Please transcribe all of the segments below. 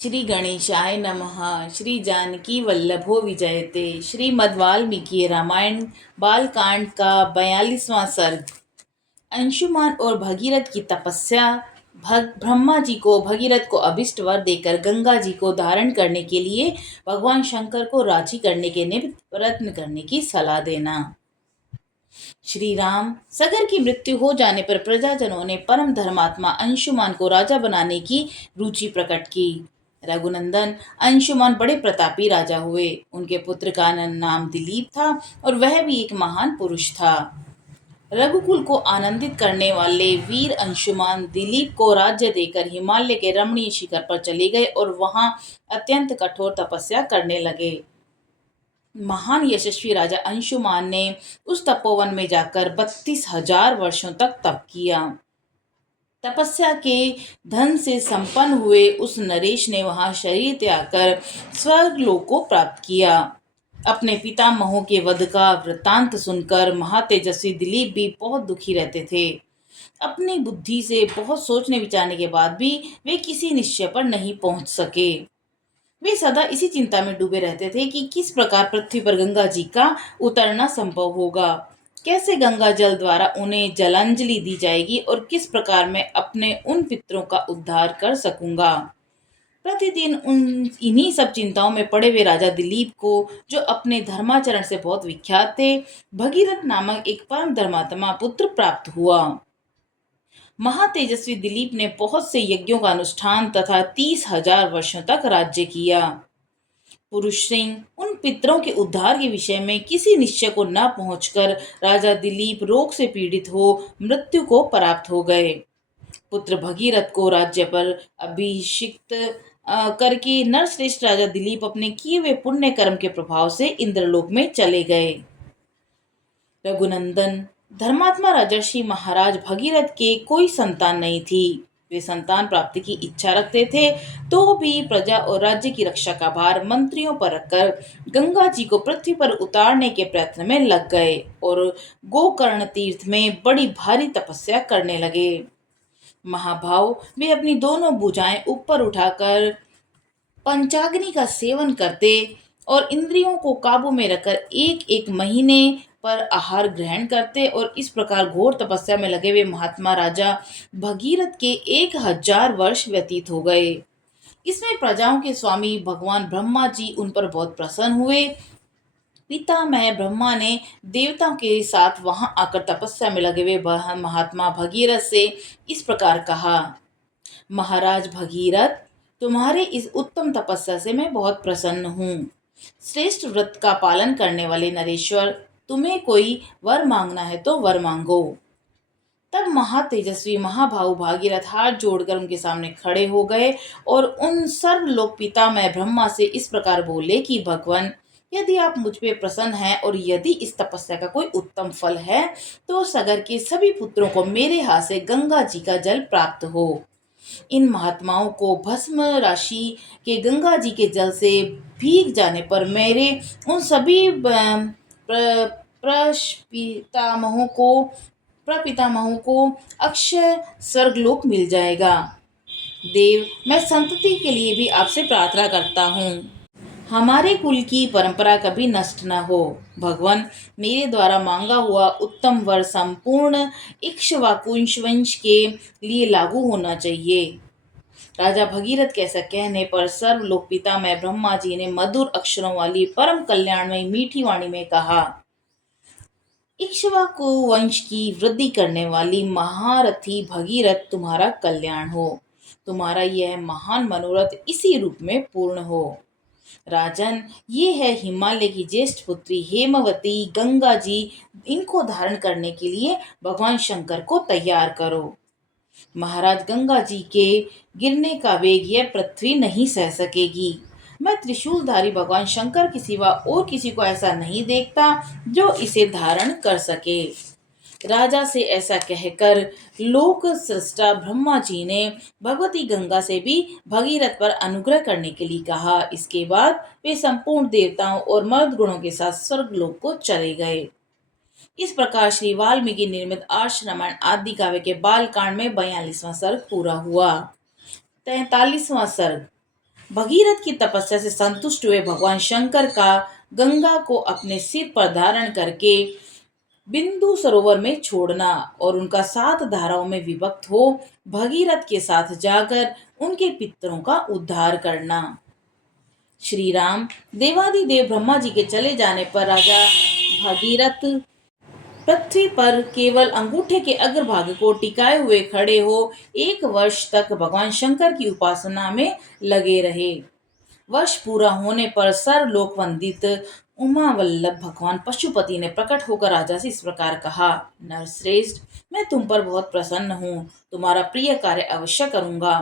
श्री गणेशाय नमः। श्री जानकी वल्लभो विजयते। श्रीमद् वाल्मीकि रामायण बालकांड का 42वां सर्ग। अंशुमान और भगीरथ की तपस्या। ब्रह्मा जी को भगीरथ को अभिष्ट वर देकर गंगा जी को धारण करने के लिए भगवान शंकर को राजी करने के निमित्त प्रयत्न करने की सलाह देना। श्री राम सगर की मृत्यु हो जाने पर प्रजाजनों ने परम धर्मात्मा अंशुमान को राजा बनाने की रुचि प्रकट की। रघुनंदन अंशुमान बड़े प्रतापी राजा हुए। उनके पुत्र का नाम दिलीप था और वह भी एक महान पुरुष था। रघुकुल को आनंदित करने वाले वीर अंशुमान दिलीप को राज्य देकर हिमालय के रमणीय शिखर पर चले गए और वहां अत्यंत कठोर तपस्या करने लगे। महान यशस्वी राजा अंशुमान ने उस तपोवन में जाकर 32,000 वर्षों तक तप किया। तपस्या के धन से संपन्न हुए उस नरेश ने वहां शरीर त्याग कर स्वर्ग लोक को प्राप्त किया। अपने पितामहों के वध का वृत्तांत सुनकर महातेजस्वी दिलीप भी बहुत दुखी रहते थे। अपनी बुद्धि से बहुत सोचने विचारने के बाद भी वे किसी निश्चय पर नहीं पहुंच सके। वे सदा इसी चिंता में डूबे रहते थे कि किस प्रकार पृथ्वी पर गंगा जी का उतरना संभव होगा, कैसे गंगा जल द्वारा उन्हें जलांजलि दी जाएगी और किस प्रकार मैं अपने उन पितरों का उद्धार कर सकूंगा। प्रतिदिन उन इन्हीं सब चिंताओं में पड़े हुए राजा दिलीप को, जो अपने धर्माचरण से बहुत विख्यात थे, भगीरथ नामक एक परम धर्मात्मा पुत्र प्राप्त हुआ। महातेजस्वी दिलीप ने बहुत से यज्ञों का अनुष्ठान तथा 30,000 वर्षों तक राज्य किया। पुरुष सिंह उन पितरों के उद्धार के विषय में किसी निश्चय को न पहुंचकर राजा दिलीप रोग से पीड़ित हो मृत्यु को प्राप्त हो गए। पुत्र भगीरथ को राज्य पर अभिषिक्त करके नरश्रेष्ठ राजा दिलीप अपने किए हुए पुण्य कर्म के प्रभाव से इंद्रलोक में चले गए। रघुनंदन धर्मात्मा राजर्षि महाराज भगीरथ के कोई संतान नहीं थी। वे संतान प्राप्ति की इच्छा रखते थे, तो भी प्रजा और राज्य की रक्षा का भार मंत्रियों पर रखकर गंगा जी को पृथ्वी पर उतारने के प्रयत्न में लग गए और गोकर्ण तीर्थ में बड़ी भारी तपस्या करने लगे। महाभाव वे अपनी दोनों भुजाएं ऊपर उठाकर पंचाग्नि का सेवन करते और इंद्रियों को काबू में रखकर एक एक महीने पर आहार ग्रहण करते और इस प्रकार घोर तपस्या में लगे हुए महात्मा राजा भगीरथ के 1,000 वर्ष व्यतीत हो गए। इसमें प्रजाओं के स्वामी भगवान ब्रह्मा जी उन पर बहुत प्रसन्न हुए। पितामह ब्रह्मा ने देवताओं के साथ वहां आकर तपस्या में लगे हुए महात्मा भगीरथ से इस प्रकार कहा, महाराज भगीरथ, तुम्हारे इस उत्तम तपस्या से मैं बहुत प्रसन्न हूँ। श्रेष्ठ व्रत का पालन करने वाले नरेश्वर, तुम्हें कोई वर मांगना है तो वर मांगो। तब महातेजस्वी महाभाव भागीरथ हाथ जोड़कर उनके सामने खड़े हो गए और उन सर्वलोक पितामह ब्रह्मा से इस प्रकार बोले कि भगवान, यदि आप मुझ पे प्रसन्न हैं और यदि इस तपस्या का कोई उत्तम फल है, तो सगर के सभी पुत्रों को मेरे हाथ से गंगा जी का जल प्राप्त हो। इन महात्माओं को भस्म राशि के गंगा जी के जल से भीग जाने पर मेरे उन सभी प्रपितामहों को प्रपितामहों को अक्षय स्वर्गलोक मिल जाएगा। देव, मैं संतति के लिए भी आपसे प्रार्थना करता हूँ, हमारे कुल की परंपरा कभी नष्ट न हो। भगवान, मेरे द्वारा मांगा हुआ उत्तम वर संपूर्ण इक्ष्वाकुंश वंश के लिए लागू होना चाहिए। राजा भगीरथ के ऐसा कहने पर सर्वलोक पितामह ब्रह्मा जी ने मधुर अक्षरों वाली परम कल्याणमयी मीठी वाणी में कहा, इक्ष्वाकु वंश की वृद्धि करने वाली महारथी भगीरथ, तुम्हारा कल्याण हो। तुम्हारा यह महान मनोरथ इसी रूप में पूर्ण हो। राजन, ये है हिमालय की ज्येष्ठ पुत्री हेमवती गंगा जी, इनको धारण करने के लिए भगवान शंकर को तैयार करो। महाराज, गंगा जी के गिरने का वेग यह पृथ्वी नहीं सह सकेगी। मैं त्रिशूलधारी भगवान शंकर के सिवा और किसी को ऐसा नहीं देखता जो इसे धारण कर सके। राजा से ऐसा कहकर लोक सृष्टा ब्रह्मा जी ने भगवती गंगा से भी भगीरथ पर अनुग्रह करने के लिए कहा। इसके बाद वे संपूर्ण देवताओं और मर्द गुणों के साथ स्वर्गलोक को चले गए। इस प्रकार श्री वाल्मीकि निर्मित आर्ष रामायण आदि काव्य के बाल कांड में 42वां सर्ग पूरा हुआ। 43वां सर्ग। भगीरथ की तपस्या से संतुष्ट हुए भगवान शंकर का गंगा को अपने सिर पर धारण करके बिंदु सरोवर में छोड़ना और उनका 7 धाराओं में विभक्त हो भगीरथ के साथ जाकर उनके पितरों का उद्धार करना। श्री राम देवादिदेव ब्रह्मा जी के चले जाने पर राजा भगीरथ पृथ्वी पर केवल अंगूठे के अग्रभाग को टिकाए हुए खड़े हो 1 वर्ष तक भगवान शंकर की उपासना में लगे रहे। वर्ष पूरा होने पर सर्वलोक वंदित उमा वल्लभ भगवान पशुपति ने प्रकट होकर राजा से इस प्रकार कहा, नरश्रेष्ठ, मैं तुम पर बहुत प्रसन्न हूँ, तुम्हारा प्रिय कार्य अवश्य करूंगा।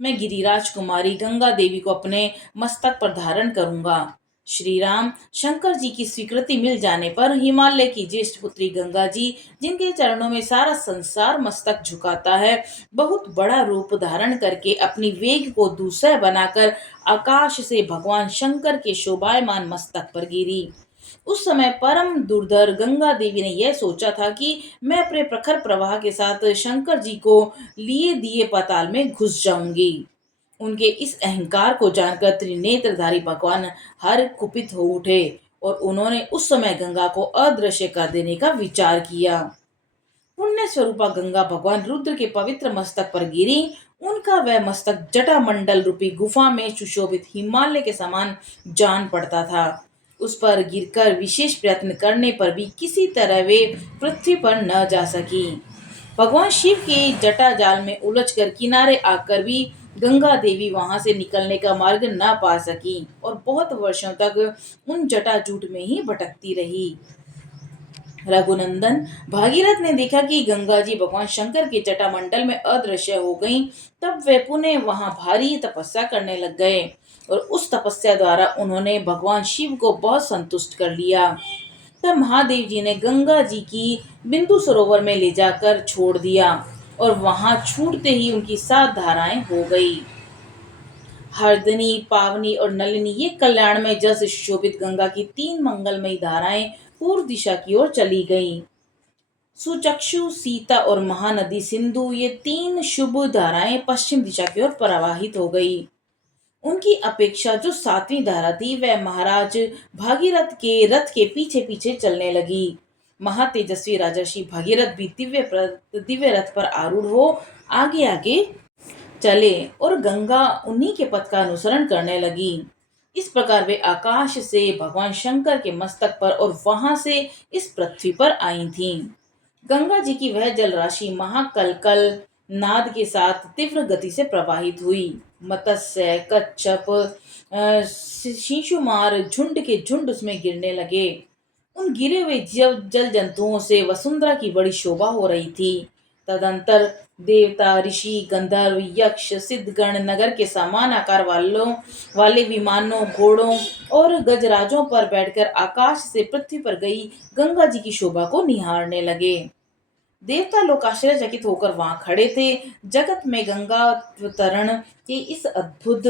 मैं गिरिराज कुमारी गंगा देवी को अपने मस्तक पर धारण करूंगा। श्री राम शंकर जी की स्वीकृति मिल जाने पर हिमालय की ज्येष्ठ पुत्री गंगा जी, जिनके चरणों में सारा संसार मस्तक झुकाता है, बहुत बड़ा रूप धारण करके अपनी वेग को दूसरा बनाकर आकाश से भगवान शंकर के शोभायमान मस्तक पर गिरी। उस समय परम दुर्धर गंगा देवी ने यह सोचा था कि मैं अपने प्रखर प्रवाह के साथ शंकर जी को लिए दिए पाताल में घुस जाऊंगी। उनके इस अहंकार को जानकर त्रिनेत्रधारी भगवान हर कुपित हो उठे और उन्होंने उस समय गंगा को अदृश्य कर देने का विचार किया। पुण्य स्वरूपा गंगा भगवान रुद्र के पवित्र मस्तक पर गिरी। उनका वह मस्तक जटा मंडल रूपी गुफा में सुशोभित हिमालय के समान जान पड़ता था। उस पर गिरकर विशेष प्रयत्न करने पर भी किसी तरह वे पृथ्वी पर न जा सकी। भगवान शिव के जटा जाल में उलझकर किनारे आकर भी गंगा देवी वहां से निकलने का मार्ग न पा सकी और बहुत वर्षों तक उन जटाजूट में ही भटकती रही। रघुनंदन भागीरथ ने देखा कि गंगा जी भगवान शंकर के जटामंडल में अदृश्य हो गईं। तब वे पुनः वहां भारी तपस्या करने लग गए और उस तपस्या द्वारा उन्होंने भगवान शिव को बहुत संतुष्ट कर लिया। तब महादेव जी ने गंगा जी की बिंदु सरोवर में ले जाकर छोड़ दिया और वहां छूटते ही उनकी 7 धाराएं हो गई। हरदनी, पावनी और नलिनी, ये कल्याण में जल से सुशोभित गंगा की 3 मंगलमयी धाराएं पूर्व दिशा की ओर चली गईं। सुचक्षु, सीता और महानदी सिंधु, ये 3 शुभ धाराएं पश्चिम दिशा की ओर प्रवाहित हो गई। उनकी अपेक्षा जो 7वीं धारा थी वह महाराज भागीरथ के रथ के पीछे पीछे चलने लगी। महातेजस्वी राजर्षि भागीरथ भी दिव्य रथ पर आरूढ़ हो आगे आगे चले और गंगा उन्हीं के पथ का अनुसरण करने लगी। इस प्रकार वे आकाश से भगवान शंकर के मस्तक पर और वहां से इस पृथ्वी पर आई थीं। गंगा जी की वह जल राशि महाकलकल नाद के साथ तीव्र गति से प्रवाहित हुई। मत्स्य, कच्छप, शीशुमार झुंड के झुंड उसमें गिरने लगे। उन गिरे हुए जल जंतुओं से वसुंधरा की बड़ी शोभा हो रही थी। तदंतर देवता, ऋषि, गंधर्व, यक्ष, सिद्धगण नगर के समान आकार वाले विमानों, घोड़ों और गजराजों पर बैठकर आकाश से पृथ्वी पर गई गंगा जी की शोभा को निहारने लगे। देवता लोग आश्चर्यचकित होकर वहां खड़े थे। जगत में गंगा अवतरण के इस अद्भुत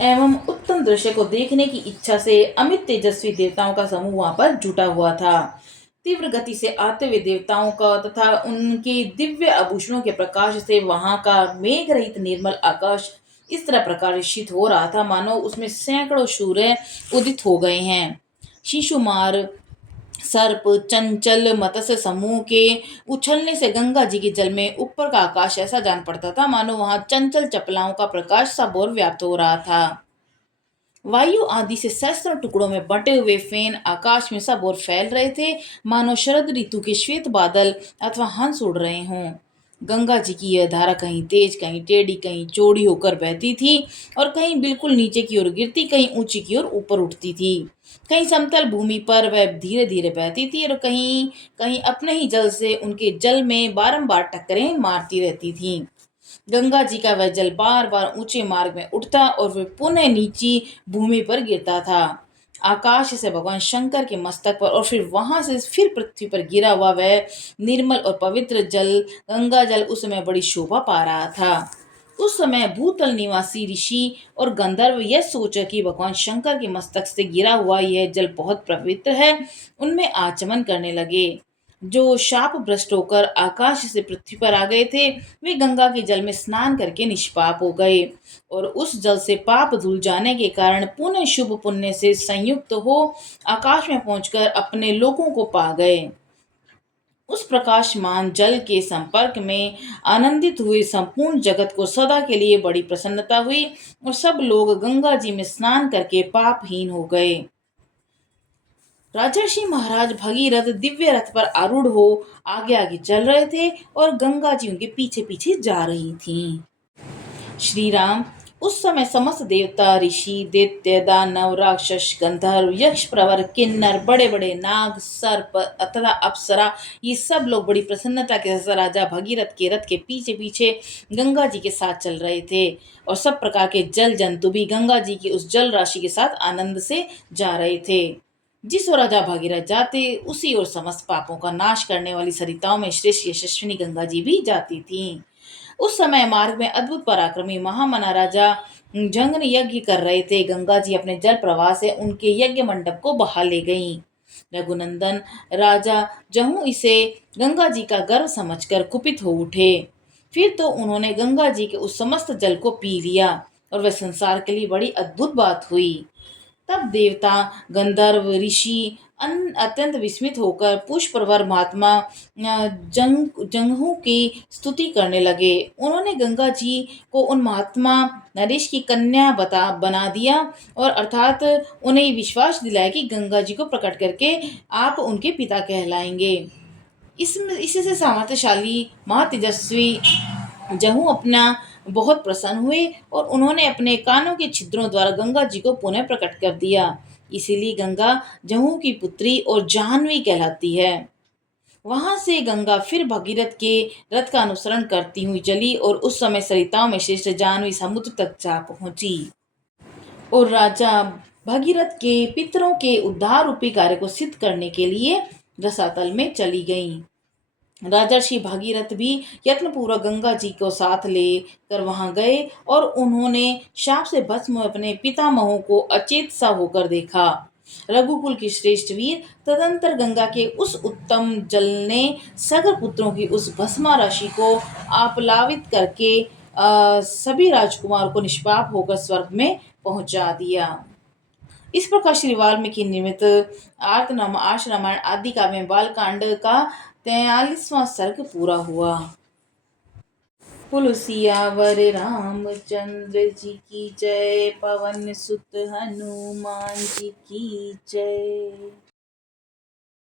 एवं उत्तम दृश्य को देखने की इच्छा से अमित तेजस्वी देवताओं का समूह वहां पर जुटा हुआ था। तीव्र गति से आते हुए देवताओं का तथा उनके दिव्य आभूषणों के प्रकाश से वहां का मेघ रहित निर्मल आकाश इस तरह प्रकाशित हो रहा था मानो उसमें सैकड़ों सूर्य उदित हो गए हैं। शिशुमार, सर्प, चंचल मत्स्य समूह के उछलने से गंगा जी के जल में ऊपर का आकाश ऐसा जान पड़ता था मानो वहां चंचल चपलाओं का प्रकाश सब ओर व्याप्त हो रहा था। वायु आदि से सहस्त्र टुकड़ों में बंटे हुए फेन आकाश में सब ओर फैल रहे थे मानो शरद ऋतु के श्वेत बादल अथवा हंस उड़ रहे हों। गंगा जी की यह धारा कहीं तेज, कहीं टेढ़ी, कहीं चौड़ी होकर बहती थी और कहीं बिल्कुल नीचे की ओर गिरती, कहीं ऊंची की ओर ऊपर उठती थी। कहीं समतल भूमि पर वह धीरे धीरे बहती थी और कहीं कहीं अपने ही जल से उनके जल में बारंबार टक्करें मारती रहती थी। गंगा जी का वह जल बार बार ऊंचे मार्ग में उठता और वह पुनः नीची भूमि पर गिरता था। आकाश से भगवान शंकर के मस्तक पर और फिर वहां से फिर पृथ्वी पर गिरा हुआ वह निर्मल और पवित्र जल गंगा जल उस समय बड़ी शोभा पा रहा था। उस समय भूतल निवासी ऋषि और गंधर्व यह सोचा कि भगवान शंकर के मस्तक से गिरा हुआ यह जल बहुत पवित्र है, उनमें आचमन करने लगे। जो शाप भ्रष्ट होकर आकाश से पृथ्वी पर आ गए थे, वे गंगा के जल में स्नान करके निष्पाप हो गए और उस जल से पाप धुल जाने के कारण पुनः शुभ पुण्य से संयुक्त हो आकाश में पहुंचकर अपने लोकों को पा गए। उस प्रकाशमान जल के संपर्क में आनंदित हुए संपूर्ण जगत को सदा के लिए बड़ी प्रसन्नता हुई और सब लोग गंगा जी में स्नान करके पापहीन हो गए। राजर्षि महाराज भगीरथ दिव्य रथ पर आरूढ़ हो आगे आगे चल रहे थे और गंगा जी उनके पीछे पीछे जा रही थीं। श्री राम उस समय समस्त देवता, ऋषि, दैत्य, दानव, राक्षस, गंधर्व, यक्ष, प्रवर, किन्नर, बड़े बड़े नाग, सर्प तथा अप्सरा, ये सब लोग बड़ी प्रसन्नता के साथ राजा भगीरथ के रथ के पीछे पीछे गंगा जी के साथ चल रहे थे और सब प्रकार के जल जंतु भी गंगा जी की उस जल राशि के साथ आनंद से जा रहे थे। जिस ओर राजा भगीरथ जाते उसी ओर समस्त पापों का नाश करने वाली सरिताओं में श्रेष्ठ यशस्विनी गंगा जी भी जाती थीं। उस समय मार्ग में अद्भुत पराक्रमी महामना राजा जंग ने यज्ञ कर रहे थे। गंगा जी अपने जल प्रवाह से उनके यज्ञ मंडप को बहा ले गईं। रघुनंदन राजा जहू इसे गंगा जी का गर्व समझकर कुपित हो उठे। फिर तो उन्होंने गंगा जी के उस समस्त जल को पी लिया और वह संसार के लिए बड़ी अद्भुत बात हुई। तब देवता, गंधर्व, ऋषि अत्यंत विस्मित होकर पुष्पप्रवर महात्मा जंगहू की स्तुति करने लगे। उन्होंने गंगा जी को उन महात्मा नरेश की कन्या बना दिया और अर्थात उन्हें विश्वास दिलाया कि गंगा जी को प्रकट करके आप उनके पिता कहलाएंगे। इससे सामर्थ्यशाली महातेजस्वी जहू अपना बहुत प्रसन्न हुए और उन्होंने अपने कानों के छिद्रों द्वारा गंगा जी को पुनः प्रकट कर दिया। इसीलिए गंगा जहू की पुत्री और जाह्नवी कहलाती है। वहां से गंगा फिर भगीरथ के रथ का अनुसरण करती हुई चली और उस समय सरिताओं में श्रेष्ठ जाह्नवी समुद्र तक जा पहुंची और राजा भगीरथ के पितरों के उद्धार रूपी कार्य को सिद्ध करने के लिए रसातल में चली गईं। राजर्षि भागीरथ भी यत्नपूर्वक गंगा जी को साथ ले कर वहां गए और उन्होंने शाप से भस्म हुए अपने पितामहों को अचेत सा होकर देखा। रघुकुल की श्रेष्ठ वीर तदंतर गंगा के उस उत्तम जल ने सगर पुत्रों की उस भस्मा राशि को आप्लावित करके सभी राजकुमारों को निष्पाप होकर स्वर्ग में पहुंचा दिया। इस प्रकार श्री वाल्मीकि निर्मित आर्तनाम आर्ष रामायण आदि काव्य में बालकांड का 43वां सर्ग पूरा हुआ। बोलो सियावर रामचंद्र जी की जय, पवन सुत हनुमान जी की जय।